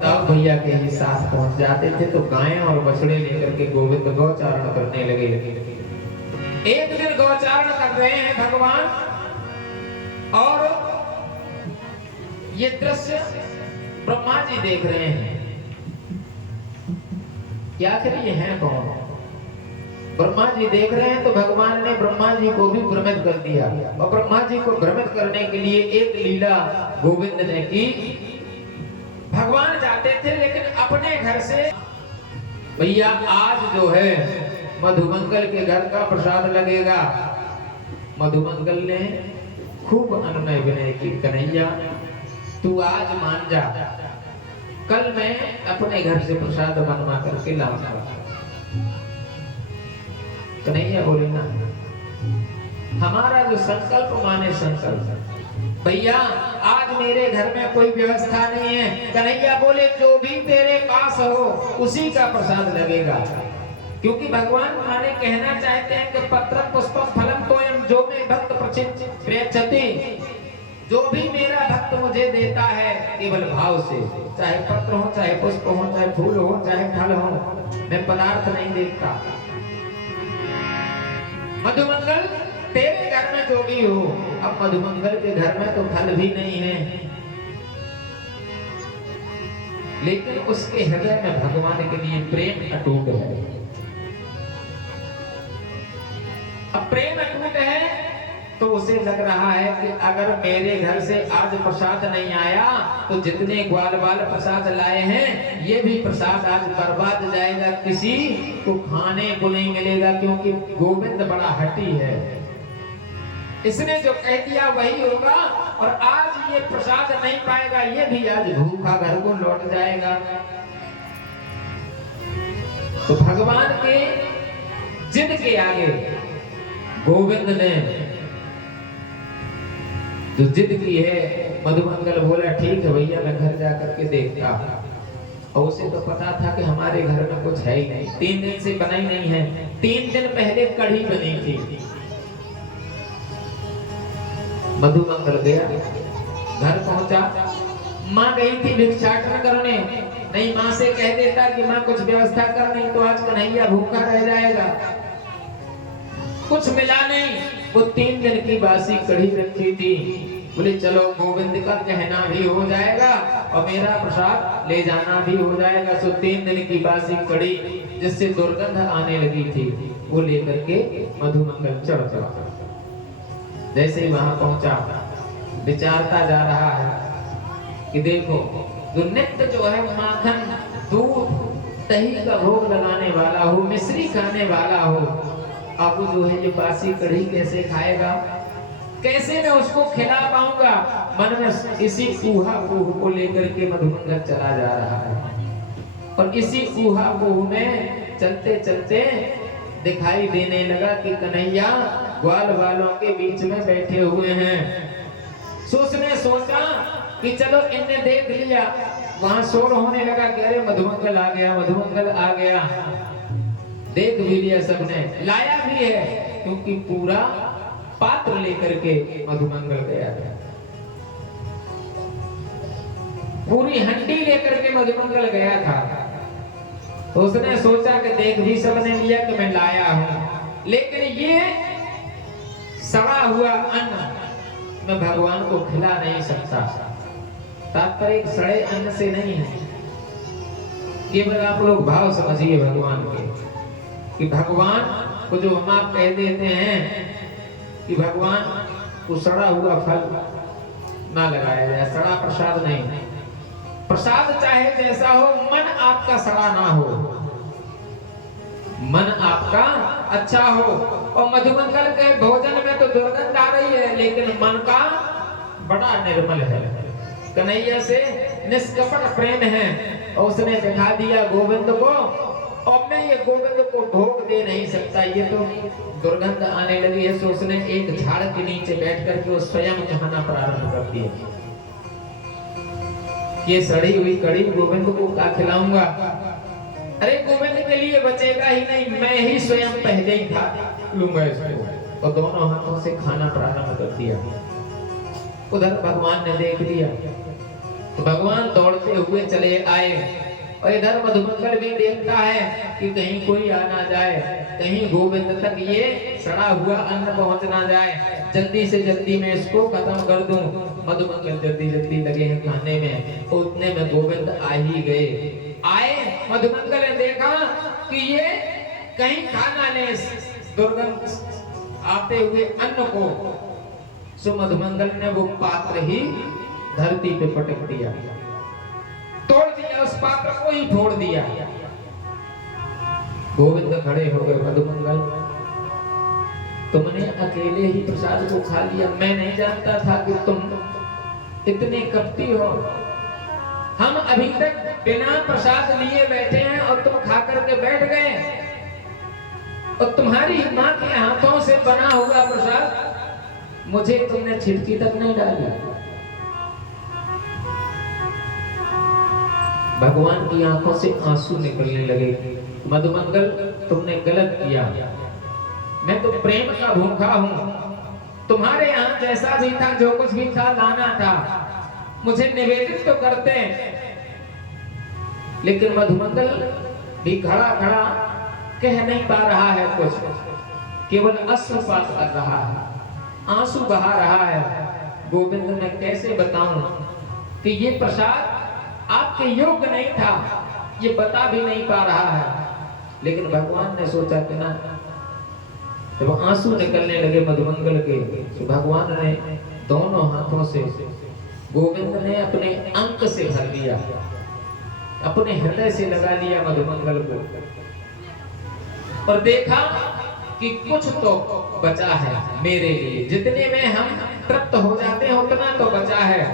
दाऊद भैया के ही साथ पहुंच जाते थे तो गायें और बछड़े लेकर के गोविंद गौचारण करने लगे। एक दिन गौचारण कर रहे हैं भगवान, और ये दृश्य ब्रह्मा जी देख रहे हैं कि आखिर ये है कौन। ब्रह्मा जी देख रहे हैं तो भगवान ने ब्रह्मा जी को भी भ्रमित कर दिया, और ब्रह्मा जी को भ्रमित करने के लिए एक लीला गोविंद ने की। भगवान जाते थे लेकिन अपने घर से, भैया आज जो है मधुमंगल के घर का प्रसाद लगेगा। मधुमंगल ने खूब अनुनय विनय की, कन्हैया तू आज मान जा, कल मैं अपने घर से प्रसाद बनवा करके लाऊंगा। कन्हैया बोले ना, हमारा जो संकल्प माने संकल्प। भैया आज मेरे घर में कोई व्यवस्था नहीं है। कन्हैया बोले जो भी तेरे पास हो उसी का प्रसाद लगेगा, क्योंकि भगवान हमारे कहना चाहते हैं कि पत्रम पुष्पम फलम तोयम जो में भक्त प्रयच्छति। जो भी मेरा भक्त मुझे देता है केवल भाव से, चाहे पत्र हो, चाहे पुष्प हो, चाहे फूल हो, चाहे फल हो, मैं पदार्थ नहीं देखता। मधुमंगल तेरे घर में जो भी हो, अब मधुमंगल के घर में तो फल भी नहीं है, लेकिन उसके हृदय में भगवान के लिए प्रेम अटूट है। अब प्रेम अटूट है तो उसे लग रहा है कि अगर मेरे घर से आज प्रसाद नहीं आया तो जितने ग्वाल बाल प्रसाद लाए हैं ये भी प्रसाद आज बर्बाद जाएगा, किसी को खाने को नहीं मिलेगा, क्योंकि गोविंद बड़ा हठी है। इसने जो कह दिया वही होगा, और आज ये प्रसाद नहीं पाएगा, ये भी आज भूखा घर को लौट जाएगा। तो भगवान के जिद के आगे गोविंद ने जो जिद की है, मधुमंगल बोला ठीक है भैया मैं घर जा करके देखता। और उसे तो पता था कि हमारे घर में कुछ है ही नहीं, 3 दिन से बना ही नहीं है। 3 दिन पहले कढ़ी बनी थी। मधुमंगल गया, घर पहुंचा, माँ गई थी भिक्षाटन करने, नहीं माँ से कह देता कि माँ कुछ व्यवस्था कर, नहीं तो आज कन्हैया भूखा रह जाएगा। कुछ मिला नहीं, वो 3 दिन की बासी कढ़ी रखी थी। बोले चलो गोविंद का कहना भी हो जाएगा और मेरा प्रसाद ले जाना भी हो जाएगा। सो 3 दिन की बासी कढ़ी जिससे दुर्गंध आने लगी थी वो लेकर के मधुमंगल चढ़ चढ़ा। जैसे ही वहां पहुंचा विचारता जा रहा है कि देखो जो नित्य जो है माखन दूध दही का भोग लगाने वाला हो, मिश्री खाने वाला हो, अब जो है ये बासी कढ़ी कैसे खाएगा, कैसे मैं उसको खिला पाऊंगा। मन में इसी ऊहापोह को लेकर के मधुमंगल चला जा रहा है, और इसी ऊहापोह में चलते चलते दिखाई देने लगा कि कन्हैया ग्वाल वालों के बीच में बैठे हुए हैं। सो उसने सोचा कि चलो इन्हें देख लिया, वहां शोर होने लगा कि अरे मधुमंगल आ गया, मधुमंगल आ गया। देख भी लिया सबने, लाया भी है, क्योंकि पूरा पात्र लेकर के मधुमंगल गया था, पूरी हंडी लेकर के मधुमंगल गया था। तो उसने सोचा कि देख भी सबने लिया कि मैं लाया हूं, लेकिन ये सड़ा हुआ अन्न मैं भगवान को खिला नहीं सकता। तात्पर्य एक सड़े अन्न से नहीं है, केवल आप लोग भाव समझिए भगवान के, कि भगवान को जो हम आप कह देते हैं कि भगवान को सड़ा हुआ फल ना लगाया जाए, सड़ा प्रसाद नहीं। प्रसाद चाहे जैसा हो, मन आपका सड़ा ना हो, मन आपका अच्छा हो। और मधुमंगल के भोजन में तो दुर्गंध आ रही है, लेकिन मन का बड़ा निर्मल है, कन्हैया से निष्कपट प्रेम है। और उसने दिखा दिया गोविंद को, और मैं ये गोविंद को भोग दे नहीं सकता, ये तो दुर्गंध आने लगी है। सो उसने एक झाड़ के नीचे बैठ करके वो स्वयं खाना प्रारंभ कर दिया। ये सड़ी हुई कढ़ी गोविंद को क्या खिलाऊंगा, अरे गोविंद के लिए बचेगा ही नहीं, मैं ही स्वयं पहले ही खा लूंगा इसको। और दोनों हाथों से खाना प्रारंभ कर दिया। उधर भगवान ने देख लिया तो भगवान दौड़ते हुए चले आए और इधर मधुमंगल भी देखता है कि कहीं कोई आ ना जाए, कहीं गोविंद तक ये सड़ा हुआ अन्न पहुंच ना जाए, जल्दी से जल्दी मैं इसको खत्म कर दूं। मधुमंगल जल्दी जल्दी लगे हैं खाने में, उतने में गोविंद आ ही गए। आए मधुमंगल ने देखा कि ये कहीं खा ना ले दुर्गंध आते हुए अन्न को, सो मधुमंगल ने वो पात्र ही धरती पे पटक दिया, तोड़ दिया, उस पात्र को ही फोड़ दिया। गोविंद खड़े हो गए, मधुमंगल तुमने अकेले ही प्रसाद को खा लिया, मैं नहीं जानता था कि तुम इतने कपटी हो। हम अभी तक बिना प्रसाद लिए बैठे हैं और तुम खा करके बैठ गए, और तुम्हारी माँ के हाथों से बना हुआ प्रसाद मुझे तुमने छिटकी तक नहीं डाली। भगवान की आंखों से आंसू निकलने लगे। मधुमंगल तुमने गलत किया, मैं तो प्रेम का भूखा हूँ, तुम्हारे यहाँ जैसा भी था, जो कुछ भी था लाना था, मुझे निवेदित तो करते। लेकिन मधुमंगल भी खड़ा खड़ा कह नहीं पा रहा है कुछ, केवल अश्रुपात कर रहा है, आंसू बहा रहा है। गोविंद मैं कैसे बताऊं कि ये प्रसाद आपके योग्य नहीं था, ये बता भी नहीं पा रहा है। लेकिन भगवान ने सोचा कि ना, जब आंसू निकलने लगे मधुमंगल के, तो भगवान ने दोनों हाथों से गोविंद ने अपने अंक से भर लिया, अपने हृदय से लगा लिया मधुमंगल को, और देखा कि कुछ तो बचा है मेरे लिए, जितने में हम तृप्त हो जाते हैं उतना तो बचा है।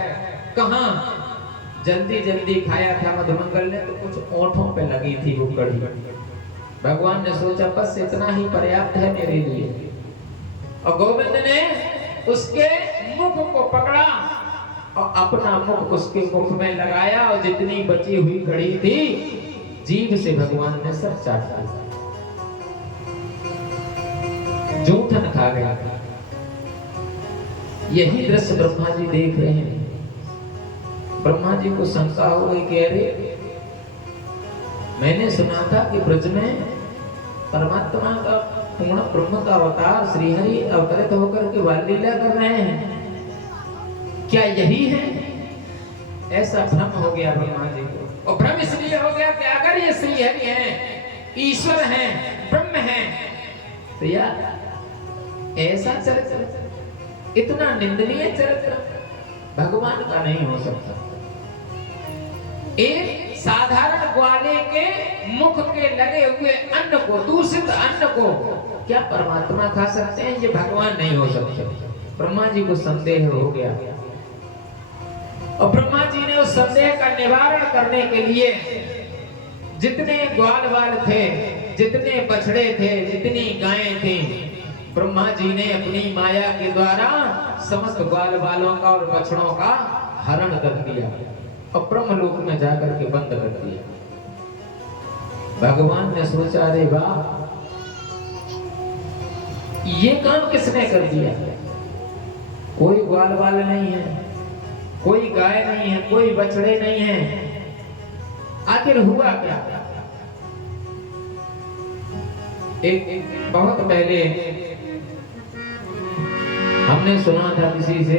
कहां जल्दी जल्दी खाया था मधुमंगल ने, तो कुछ ओंठों पे लगी थी वो कड़ी। भगवान ने सोचा बस इतना ही पर्याप्त है मेरे लिए, और गोविंद ने उसके मुख को पकड़ा और अपना मुख उसके मुख में लगाया, और जितनी बची हुई कड़ी थी जीभ से भगवान ने सब चाट दिया, जूठन खा गया। यही दृश्य ब्रह्मा जी देख रहे हैं। ब्रह्मा जी को शंका हो गई कि अरे मैंने सुना था कि ब्रज में परमात्मा का पूर्ण ब्रह्म का अवतार श्रीहरि अवतरित होकर के बाल लीला कर रहे हैं, क्या यही है? ऐसा भ्रम हो गया ब्रह्मा जी को, और भ्रम इसलिए हो गया कि अगर ये श्रीहरि हैं, ईश्वर हैं, ब्रह्म हैं, तो यार ऐसा चरित्र, इतना निंदनीय चरित्र भगवान का नहीं हो सकता। एक साधारण ग्वाले के मुख के लगे हुए अन्न को, दूषित अन्न को क्या परमात्मा खा सकते हैं? ये भगवान नहीं हो सकते। ब्रह्मा जी को संदेह हो गया, और ब्रह्मा जी ने उस संदेह का निवारण करने के लिए जितने ग्वाल वाल थे, जितने बछड़े थे, जितनी गायें थी, ब्रह्मा जी ने अपनी माया के द्वारा समस्त ग्वाल वालों का और बछड़ों का हरण कर दिया और ब्रह्मलोक में जाकर के बंद कर दिया। भगवान ने सोचा अरे वाह, ये काम किसने कर दिया? कोई ग्वाल वाल नहीं है, कोई गाय नहीं है, कोई बछड़े नहीं है, आखिर हुआ क्या? एक बहुत पहले हमने सुना था किसी से